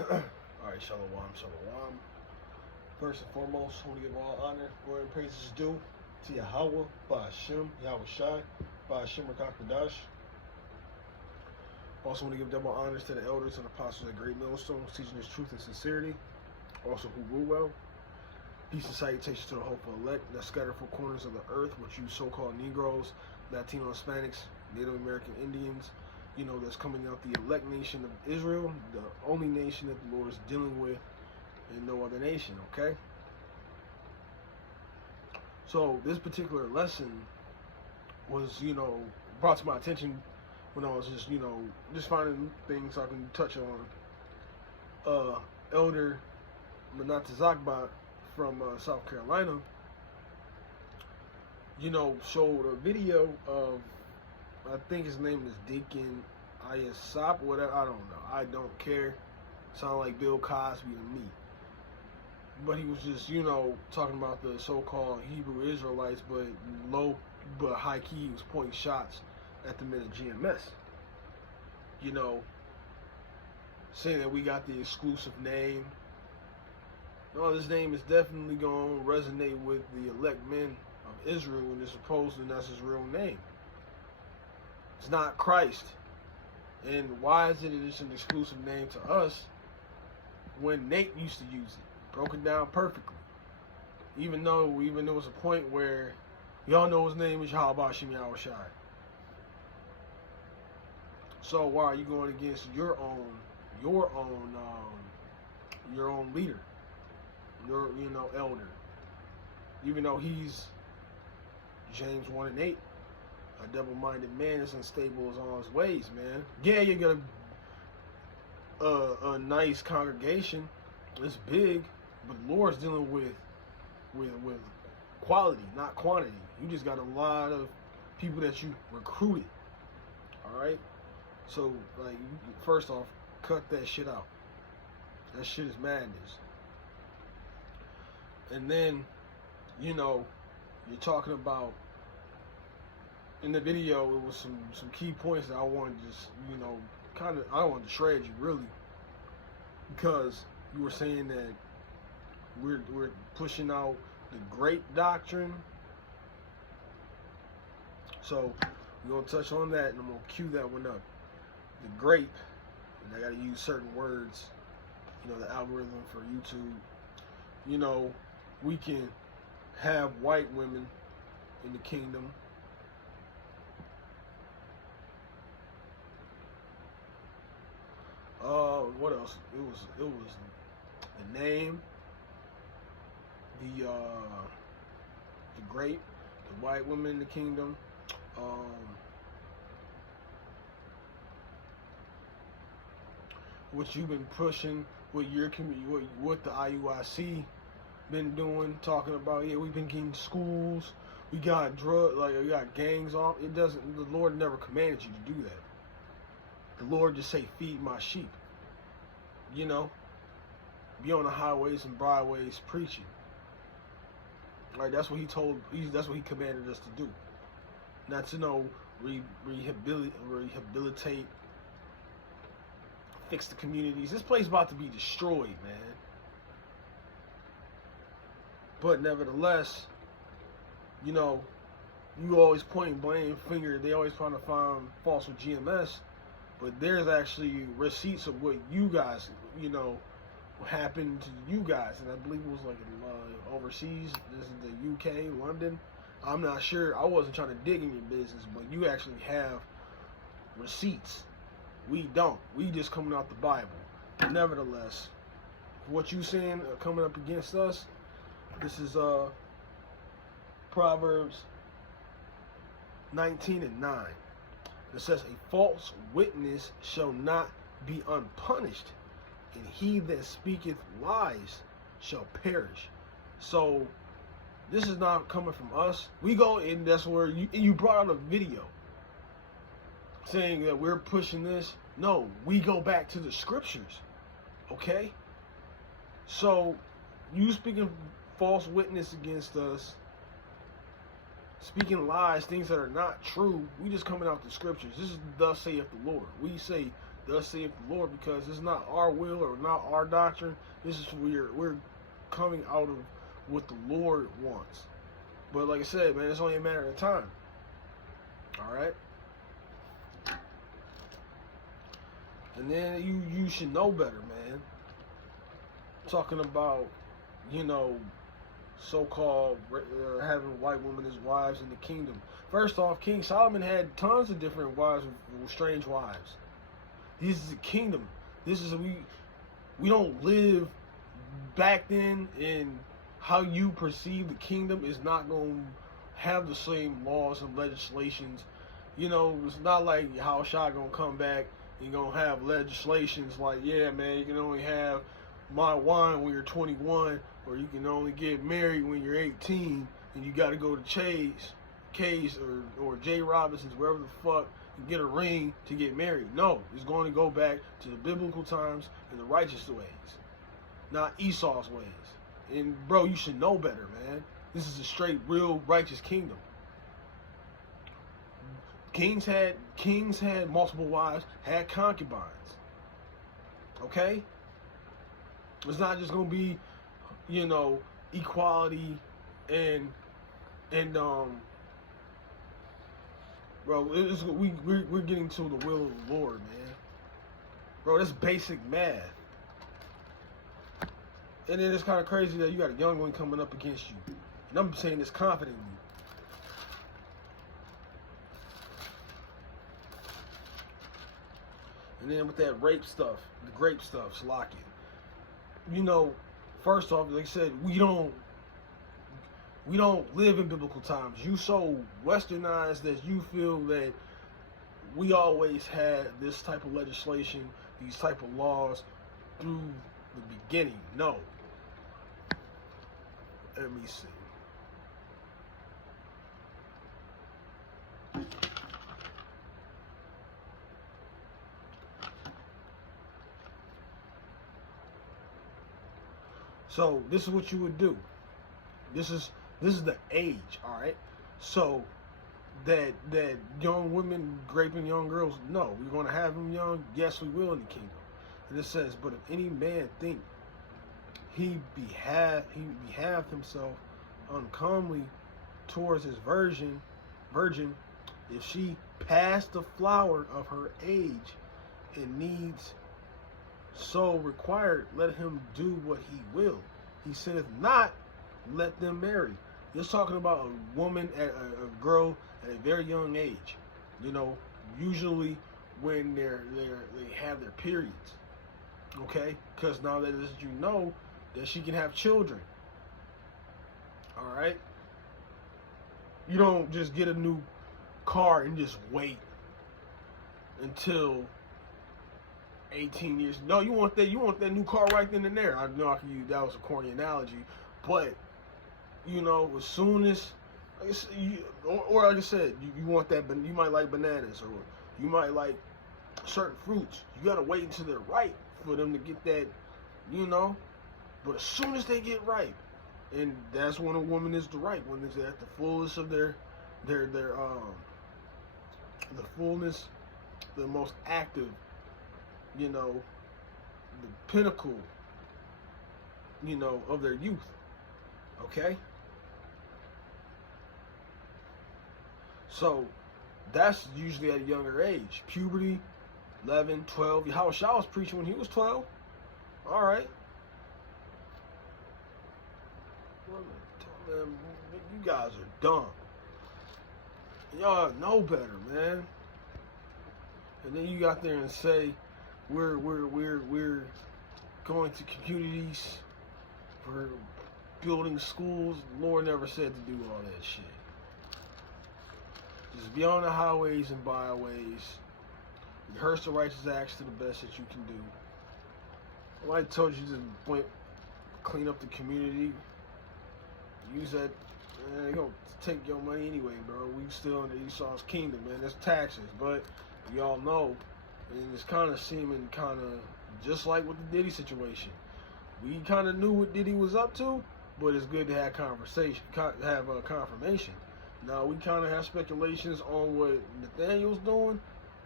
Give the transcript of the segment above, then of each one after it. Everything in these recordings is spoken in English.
Alright, shalom, shalom. First and foremost, I want to give all honor, glory, and praises due to Yahweh, Ba'ashem, Yahweh Shai, Ba'ashem Rakakadash. Also want to give double honors to the elders and apostles at Great Millstone, teaching this truth and sincerity. Also who rule well. Peace and salutations to the hopeful elect that scattered four corners of the earth, which you so-called Negroes, Latino Hispanics, Native American Indians, that's coming out the elect nation of Israel, the only nation that the Lord is dealing with and no other nation, okay? So this particular lesson was, brought to my attention when I was just finding things I can touch on. Elder Manata Zakbat from South Carolina, showed a video of, I think his name is Deacon Ayasap, whatever, I don't know. I don't care. Sound like Bill Cosby to me. But he was just, talking about the so-called Hebrew Israelites, but high-key he was pointing shots at the men of GMS. Saying that we got the exclusive name. No, this name is definitely going to resonate with the elect men of Israel, and it's supposedly that's his real name. It's not Christ. And why is it just an exclusive name to us when Nate used to use it? Broke it down perfectly. Even though there was a point where y'all know his name is Yahweh Ba'ashem Yahweh Shai. So why are you going against your own leader, your elder? Even though he's James 1:8. A double-minded man is unstable as all his ways, man. Yeah, you got a nice congregation. It's big, but the Lord's dealing with quality, not quantity. You just got a lot of people that you recruited. All right. So, first off, cut that shit out. That shit is madness. And then, you're talking about. In the video, it was some key points that I wanted to just, I wanted to shred you, really. Because you were saying that we're pushing out the grape doctrine. So, we're going to touch on that, and I'm going to cue that one up. The grape, and I got to use certain words, the algorithm for YouTube. We can have white women in the kingdom. What else? It was the name, the grape, the white women in the kingdom, what you've been pushing, what your community, what the IUIC been doing, talking about. Yeah, we've been getting schools, we got we got gangs off. The Lord never commanded you to do that. The Lord just say, feed my sheep. Be on the highways and byways preaching. Right? That's what that's what he commanded us to do. Not to rehabilitate, fix the communities. This place is about to be destroyed, man. But nevertheless, you always point blame finger. They always trying to find faults with GMS. But there's actually receipts of what you guys, happened to you guys. And I believe it was in overseas. This is the UK, London. I'm not sure. I wasn't trying to dig in your business, but you actually have receipts. We don't. We just coming out the Bible. But nevertheless, what you saying coming up against us, this is Proverbs 19:9. It says, a false witness shall not be unpunished, and he that speaketh lies shall perish. So, this is not coming from us. We go, and that's where you brought out a video saying that we're pushing this. No, we go back to the scriptures, okay? So, you speaking false witness against us, speaking lies, things that are not true, we just coming out the scriptures. This is thus saith the Lord. We say, thus saith the Lord, because it's not our will or not our doctrine. This is we're coming out of what the Lord wants. But like I said, man, it's only a matter of time. All right. And then you should know better, man. Talking about, you know, so-called having white women as wives in the kingdom. First off, King Solomon had tons of different wives with strange wives. This is a kingdom. This is we don't live back then, and how you perceive the kingdom is not going to have the same laws and legislations. You know, it's not like how Shah gonna come back and gonna have legislations like, yeah, man, you can only have my wine when you're 21, or you can only get married when you're 18, and you got to go to K's or J. Robinson's, wherever the fuck, and get a ring to get married. No, it's going to go back to the biblical times and the righteous ways, not Esau's ways. And bro, you should know better, man. This is a straight, real, righteous kingdom. Kings had multiple wives, had concubines. Okay? It's not just gonna be, you know, equality and bro, we're getting to the will of the Lord, man. Bro, that's basic math. And then it's kind of crazy that you got a young one coming up against you. And I'm saying this confidently. And then with that rape stuff, the grape stuff, Salakia. You know, first off, like I said, we don't live in biblical times. You so westernized that you feel that we always had this type of legislation, these type of laws through the beginning. No. Let me see. So this is what you would do. This is the age, all right? So that young women raping young girls, no, we're going to have them young. Yes, we will in the kingdom. And it says, but if any man think he behaved himself uncomely towards his virgin, if she passed the flower of her age and needs so required, let him do what he will. He said, if let them marry. Just talking about a woman, a girl at a very young age. You know, usually when they have their periods. Okay, because now that you know that she can have children. All right. You don't just get a new car and just wait until 18 years. No, you want that new car right then and there. I know I can use that was a corny analogy, but you know, as soon as, like I said, or like I said, you want that, but you might like bananas, or you might like certain fruits. You gotta wait until they're ripe for them to get that, you know. But as soon as they get ripe, and that's when a woman is the ripe, when they're at the fullness of their the fullness, the most active, you know, the pinnacle, you know, of their youth. Okay? So that's usually at a younger age. Puberty, 11, 12. How Shah was preaching when he was 12. All right. Man, you guys are dumb. Y'all know better, man. And then you got there and say, we're going to communities for building schools. The Lord never said to do all that shit. Just be on the highways and byways. Rehearse the righteous acts to the best that you can do. Somebody told you to clean up the community. Use that. Man, they're going to take your money anyway, bro. We still in the Esau's kingdom, man. That's taxes. But y'all know, and it's kind of seeming kind of just like with the Diddy situation. We kind of knew what Diddy was up to, but it's good to have have a confirmation. Now we kind of have speculations on what Nathaniel's doing,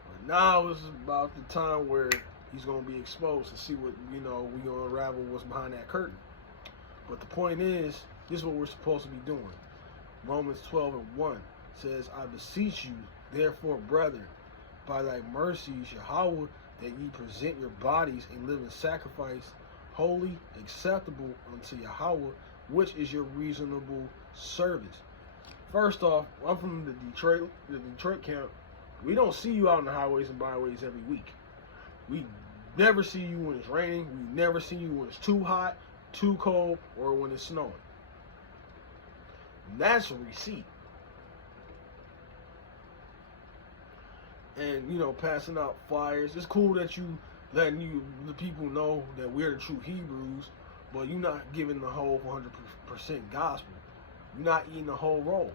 but Now is about the time where he's going to be exposed to see what, we're going to unravel what's behind that curtain. But the point is, this is what we're supposed to be doing. Romans 12:1 says, I beseech you, therefore, brethren, by thy mercies, Yahweh, that ye present your bodies a living sacrifice, holy, acceptable unto Yahweh, which is your reasonable service. First off, I'm from the Detroit camp. We don't see you out on the highways and byways every week. We never see you when it's raining. We never see you when it's too hot, too cold, or when it's snowing. And that's a receipt. And, passing out flyers. It's cool that you letting the people know that we're the true Hebrews, but you're not giving the whole 100% gospel. You're not eating the whole roll.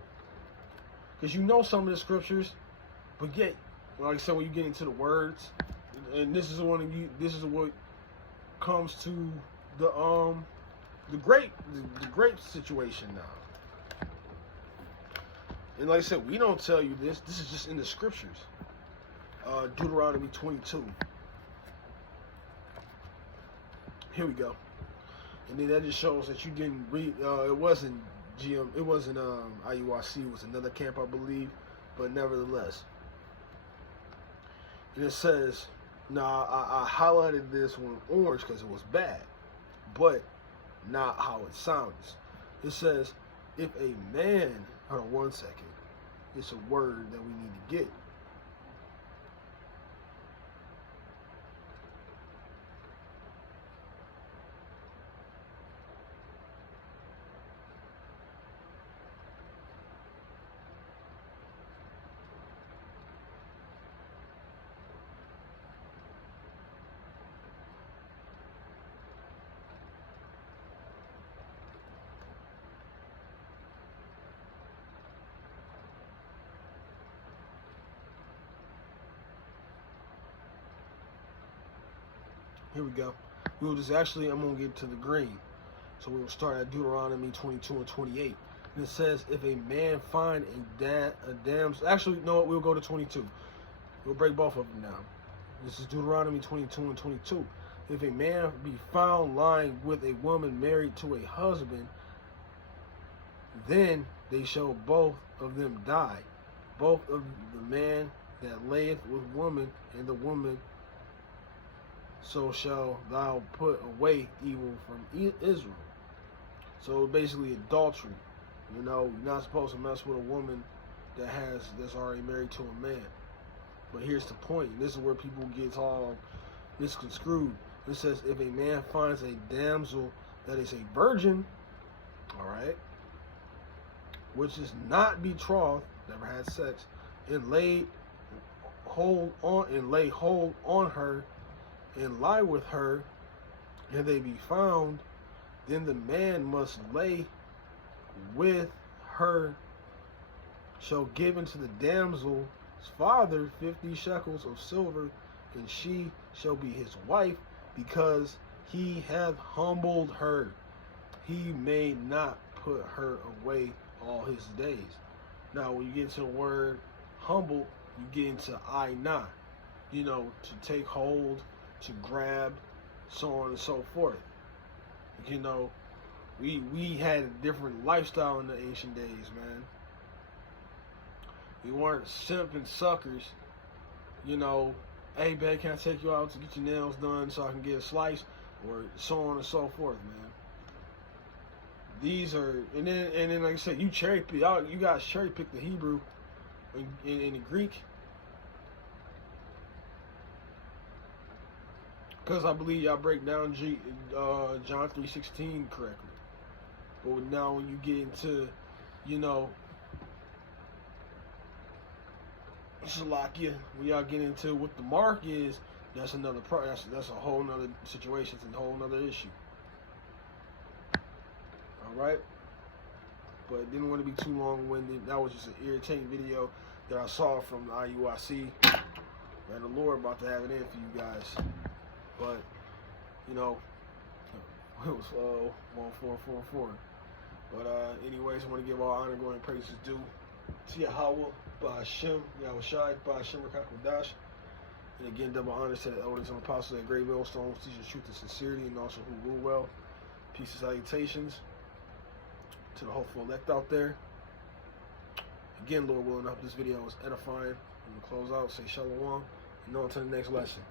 Because some of the scriptures, but yet, like I said, when you get into the words, and this is what comes to the grape situation now. And like I said, we don't tell you this. This is just in the scriptures. Deuteronomy 22. Here we go. And then that just shows that you didn't read. It wasn't GM. It wasn't IUIC. It was another camp, I believe. But nevertheless, and it says, now I highlighted this one orange because it was bad, but not how it sounds. It says, if a man. Hold on 1 second. It's a word that we need to get. Here we go. I'm going to get to the green. So we'll start at Deuteronomy 22 and 28. And it says, if a man find a damsel, actually, no, we'll go to 22. We'll break both of them down. This is Deuteronomy 22 and 22. If a man be found lying with a woman married to a husband, then they shall both of them die. Both of the man that layeth with woman and the woman. So shall thou put away evil from Israel. So basically adultery. You're not supposed to mess with a woman that's already married to a man. But here's the point. This is where people get all misconstrued. It says, if a man finds a damsel that is a virgin, all right, which is not betrothed, never had sex, and lay hold on her, and lie with her, and they be found, then the man must lay with her, shall give unto the damsel's father 50 shekels of silver, and she shall be his wife, because he hath humbled her. He may not put her away all his days. Now, when you get into the word humble, you get into I not, to take hold, to grab, so on and so forth. We had a different lifestyle in the ancient days, man. We weren't simping suckers. Hey, babe, can I take you out to get your nails done so I can get a slice? Or so on and so forth, man. These are, and then like I said, you guys cherry pick the Hebrew in the Greek. Because I believe y'all break down John 3:16 correctly. But now when you get into, Shalakia, when y'all get into what the mark is, that's another that's a whole nother situation, it's a whole nother issue. Alright? But didn't want to be too long-winded. That was just an irritating video that I saw from the IUIC. And the Lord about to have it in for you guys. But, it was 1444. But anyways, I want to give all honor, glory, and praises due to Yahweh, Ba'ashem, Yahushai, Ba'ashem, Rakakwadash. And again, double honors to the elders and apostles at Great Millstones, teaching truth and sincerity, and also who rule well. Peace and salutations to the hopeful elect out there. Again, Lord willing, I hope this video was edifying. And to close out, say shalom, and on to the next lesson.